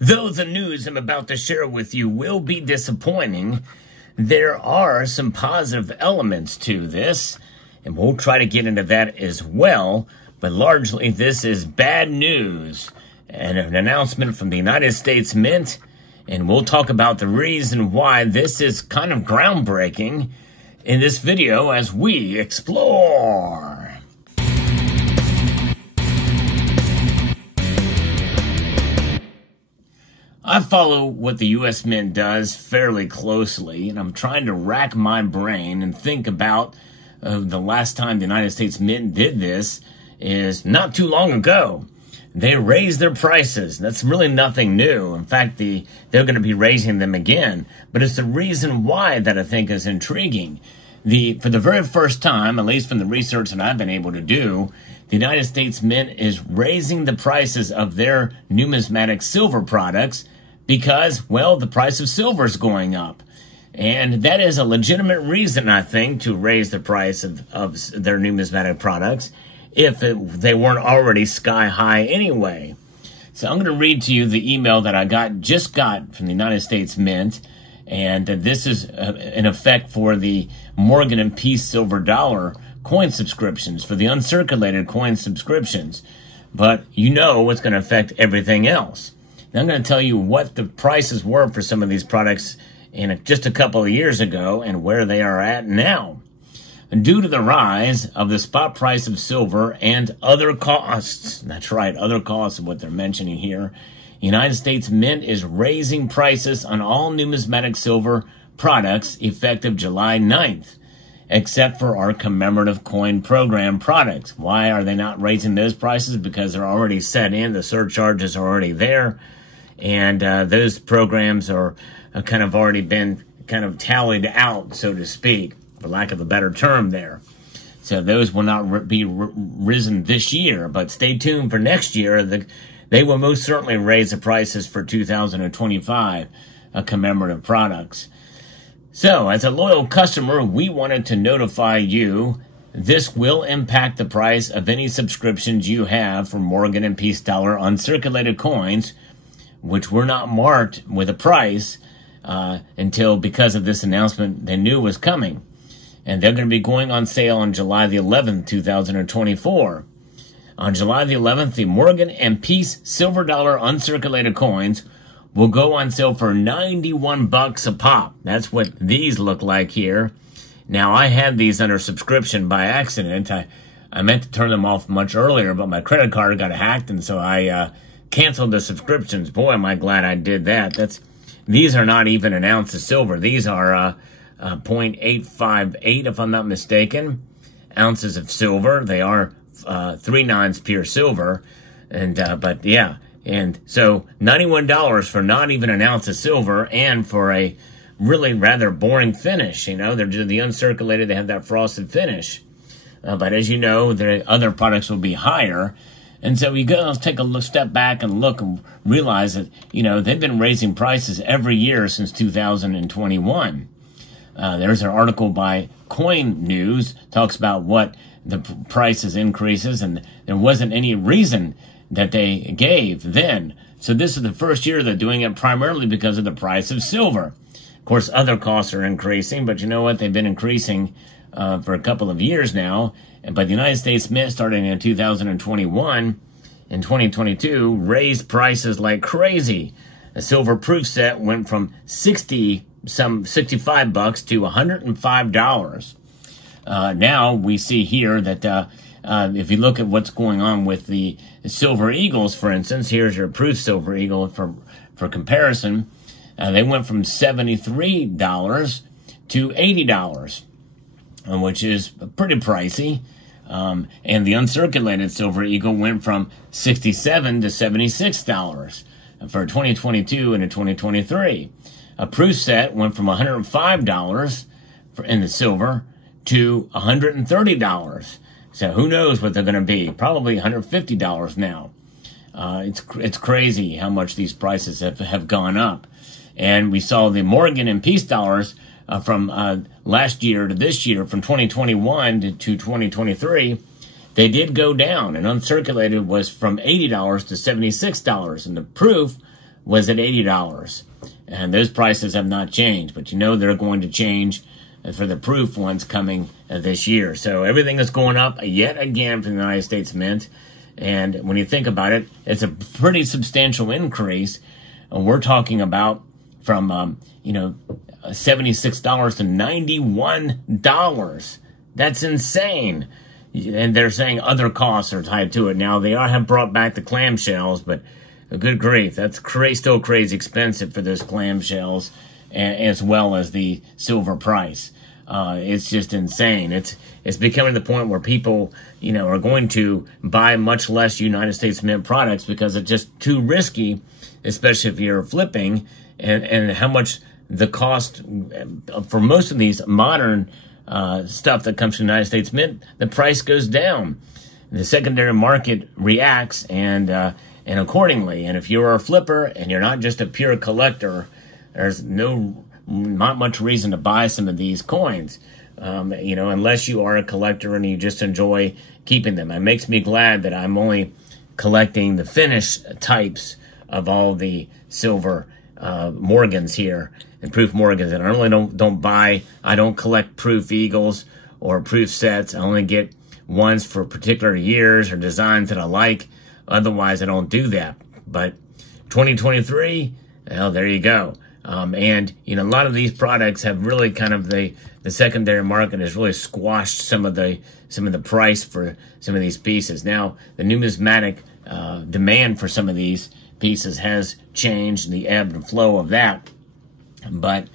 Though the news I'm about to share with you will be disappointing, there are some positive elements to this, and we'll try to get into that as well. But largely, this is bad news and an announcement from the United States Mint, and we'll talk about the reason why this is kind of groundbreaking in this video as we explore. I follow what the U.S. Mint does fairly closely, and I'm trying to rack my brain and think about the last time the United States Mint did this is not too long ago. They raised their prices. That's really nothing new. In fact, they're going to be raising them again. But it's the reason why that I think is intriguing. For the very first time, at least from the research that I've been able to do, the United States Mint is raising the prices of their numismatic silver products because, well, the price of silver is going up. And that is a legitimate reason, I think, to raise the price of their numismatic products if they weren't already sky high anyway. So I'm going to read to you the email that I just got from the United States Mint. And this is in effect for the Morgan and Peace silver dollar coin subscriptions, for the uncirculated coin subscriptions. But you know it's going to affect everything else. Now I'm going to tell you what the prices were for some of these products just a couple of years ago and where they are at now. Due to the rise of the spot price of silver and other costs, that's right, other costs of what they're mentioning here, the United States Mint is raising prices on all numismatic silver products effective July 9th, except for our commemorative coin program products. Why are they not raising those prices? Because they're already set in, the surcharges are already there, and those programs are kind of already been kind of tallied out, so to speak, for lack of a better term there. So those will not be risen this year, but stay tuned for next year. They will most certainly raise the prices for 2025 commemorative products. So, as a loyal customer, we wanted to notify you this will impact the price of any subscriptions you have for Morgan and Peace dollar uncirculated coins, which were not marked with a price until, because of this announcement, they knew was coming. And they're going to be going on sale on July the 11th, 2024. On July the 11th, the Morgan and Peace silver dollar uncirculated coins will go on sale for $91 a pop. That's what these look like here. Now, I had these under subscription by accident. I meant to turn them off much earlier, but my credit card got hacked, and so I canceled the subscriptions. Boy, am I glad I did that. These are not even an ounce of silver. These are 0.858, if I'm not mistaken, ounces of silver. They are 3/9 pure silver, and but yeah, and so $91 for not even an ounce of silver, and for a really rather boring finish. You know, they're the uncirculated. They have that frosted finish, but as you know, the other products will be higher. And so you go take a step back and look and realize that, you know, they've been raising prices every year since 2021. There's an article by Coin News, talks about what the prices increases, and there wasn't any reason that they gave then. So this is the first year they're doing it primarily because of the price of silver. Of course, other costs are increasing, but you know what? They've been increasing for a couple of years now. But the United States Mint, starting in 2021 and 2022, raised prices like crazy. A silver proof set went from $65 to $105. Now we see here that if you look at what's going on with the silver eagles, for instance, here's your proof silver eagle for comparison. They went from $73 to $80, which is pretty pricey. And the uncirculated silver eagle went from $67 to $76 for 2022 and 2023. A proof set went from $105 in the silver to $130. So who knows what they're going to be? Probably $150 now. It's crazy how much these prices have gone up. And we saw the Morgan and Peace dollars from last year to this year, from 2021 to 2023, they did go down. And uncirculated was from $80 to $76. And the proof was at $80. And those prices have not changed, but you know they're going to change for the proof ones coming this year. So everything is going up yet again for the United States Mint. And when you think about it, it's a pretty substantial increase. And we're talking about from, $76 to $91. That's insane. And they're saying other costs are tied to it. Now, they have brought back the clamshells, but good grief, that's still crazy expensive for those clamshells, as well as the silver price. It's just insane. It's becoming the point where people, are going to buy much less United States Mint products because it's just too risky, especially if you're flipping, and how much the cost for most of these modern stuff that comes from the United States Mint, the price goes down. The secondary market reacts and accordingly. And if you're a flipper and you're not just a pure collector, there's not much reason to buy some of these coins, unless you are a collector and you just enjoy keeping them. It makes me glad that I'm only collecting the finished types of all the silver Morgans here and proof Morgans. And I really I don't collect proof eagles or proof sets. I only get ones for particular years or designs that I like. Otherwise, I don't do that. But 2023, well, there you go. And a lot of these products have really kind of the secondary market has really squashed some of the price for some of these pieces. Now, the numismatic demand for some of these pieces has changed, the ebb and flow of that. But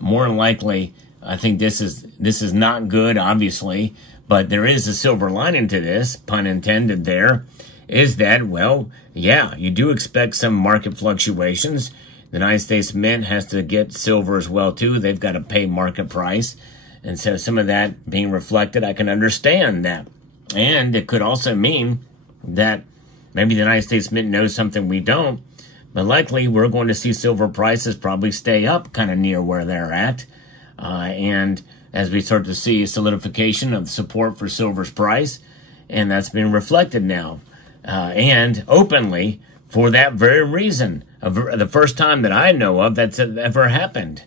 more than likely, I think this is not good, obviously. But there is a silver lining to this, pun intended there, is that, well, yeah, you do expect some market fluctuations. The United States Mint has to get silver as well, too. They've got to pay market price. And so some of that being reflected, I can understand that. And it could also mean that maybe the United States Mint knows something we don't, but likely we're going to see silver prices probably stay up kind of near where they're at. And as we start to see a solidification of support for silver's price, and that's being reflected now. And openly for that very reason, the first time that I know of that's ever happened.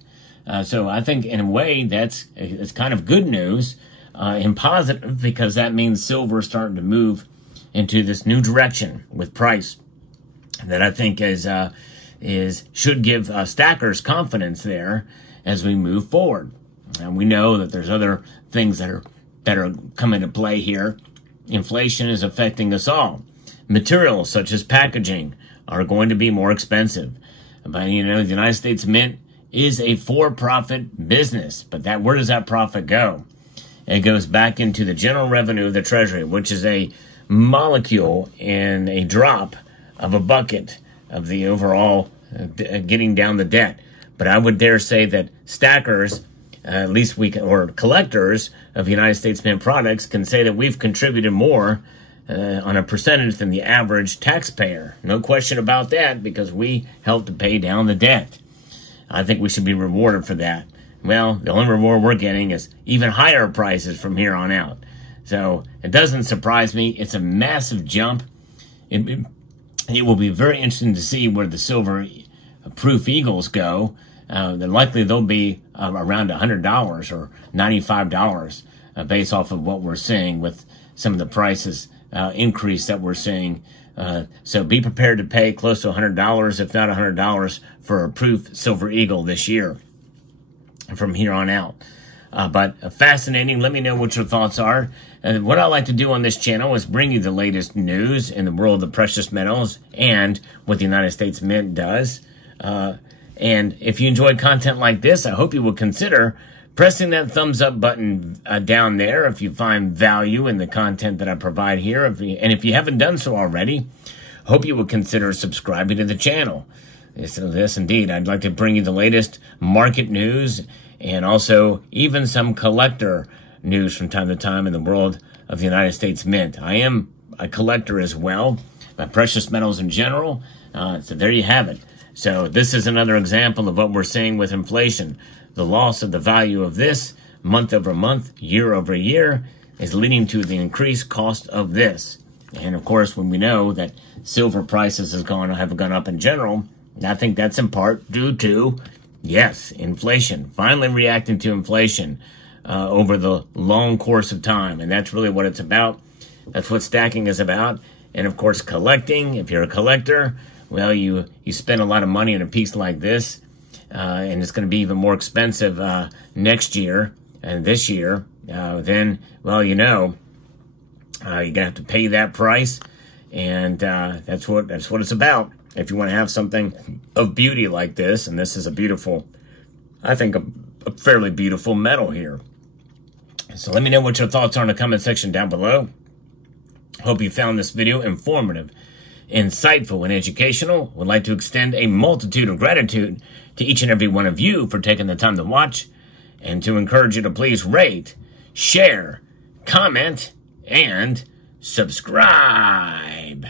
So I think in a way it's kind of good news and positive, because that means silver is starting to move into this new direction with price that I think should give stackers confidence there as we move forward. And we know that there's other things that are coming to play here. Inflation is affecting us all. Materials such as packaging are going to be more expensive. But the United States Mint is a for-profit business. But where does that profit go? It goes back into the general revenue of the Treasury, which is a molecule in a drop of a bucket of the overall getting down the debt. But I would dare say that stackers, at least or collectors of United States Mint products, can say that we've contributed more on a percentage than the average taxpayer. No question about that, because we helped to pay down the debt. I think we should be rewarded for that. Well, the only reward we're getting is even higher prices from here on out. So it doesn't surprise me. It's a massive jump. It will be very interesting to see where the silver proof eagles go. Likely they'll be around $100 or $95 based off of what we're seeing with some of the prices increase that we're seeing. So be prepared to pay close to $100, if not $100, for a proof silver eagle this year from here on out. But fascinating. Let me know what your thoughts are. What I like to do on this channel is bring you the latest news in the world of precious metals and what the United States Mint does. And if you enjoy content like this, I hope you will consider pressing that thumbs up button down there if you find value in the content that I provide here. And if you haven't done so already, hope you will consider subscribing to the channel. Yes, indeed. I'd like to bring you the latest market news and also even some collector news from time to time in the world of the United States Mint. I am a collector as well, but precious metals in general. So there you have it. So this is another example of what we're seeing with inflation. The loss of the value of this month over month, year over year, is leading to the increased cost of this. And of course, when we know that silver prices have gone up in general, And I think that's in part due to, yes, inflation, finally reacting to inflation over the long course of time. And that's really what it's about. That's what stacking is about. And of course, collecting, if you're a collector, well, you spend a lot of money on a piece like this, and it's going to be even more expensive next year and this year. Then, well, you're going to have to pay that price, and that's what it's about. If you want to have something of beauty like this, and this is a beautiful, I think a fairly beautiful metal here. So let me know what your thoughts are in the comment section down below. Hope you found this video informative, insightful, and educational. Would like to extend a multitude of gratitude to each and every one of you for taking the time to watch, and to encourage you to please rate, share, comment, and subscribe.